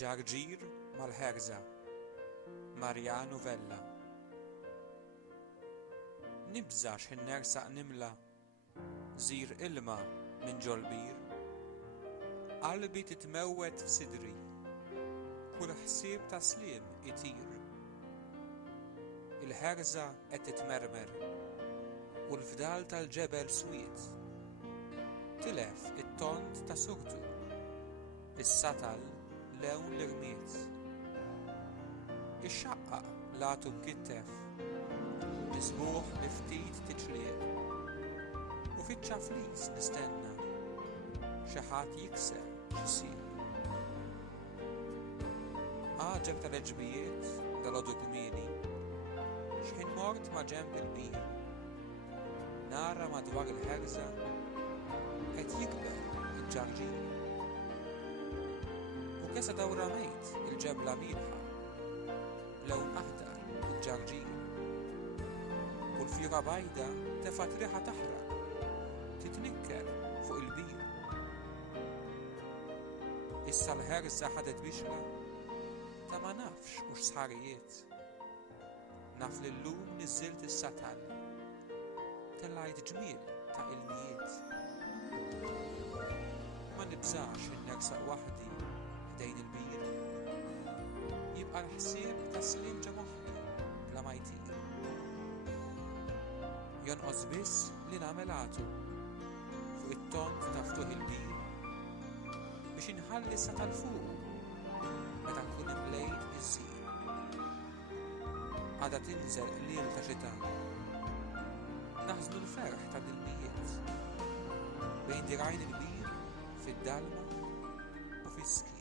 Ġarġir mal-ħerża Marjan Uvella. Nibża x'in nersaq nimla żir ilma minn ġolbir, qalbi titmewwed f'sidri, kull ħsieb ta' sliem itir. Il-ħerża qed titmermer u l-fdal tal-ġebel swiet, tilef it-tont ta' surtu, is-satal lewn l-irmiet. Ix-xaqqaq lagħtu mkittef, nisbuh li ftit tiġlied, u fiċ-ċaflis nistenna xi ħadd jikser x'isir. Għaġeb tal-eġbijiet dal-għodu kmieni, x'ħin mort ma' ġenb il-bir, nara madwar il-ħerża qed jikber il-ġarġir. U kesa dawra mejt il-ġebla milħa, lewn aħdar il-ġarġir, u l-fira bajda tefat riħa taħraq, titnikker fuq il-bir. Issa l-ħerża ħadet bixra ta' ma nafx u x'sħarijiet. Naf li llum niżżilt is-satal, tellajt ġmiel ta' ilmijiet. Ma nibżax in-nersaq waħdi ħdejn il-bir, jibqa' l-ħsieb ta' sliem ġa moħħi bla ma jtir. Jonqos biss li nagħmel għatu fuq it-tont ta' ftuħ il-bir biex inħalli s-satal fuq meta nkun imlejt iż-żir. Għadha tinżel qliel ta' xitan, naħżnu l-ferħ ta' ilmijiet bejn dirgħajn il-bir fid-dalma u fis-skien.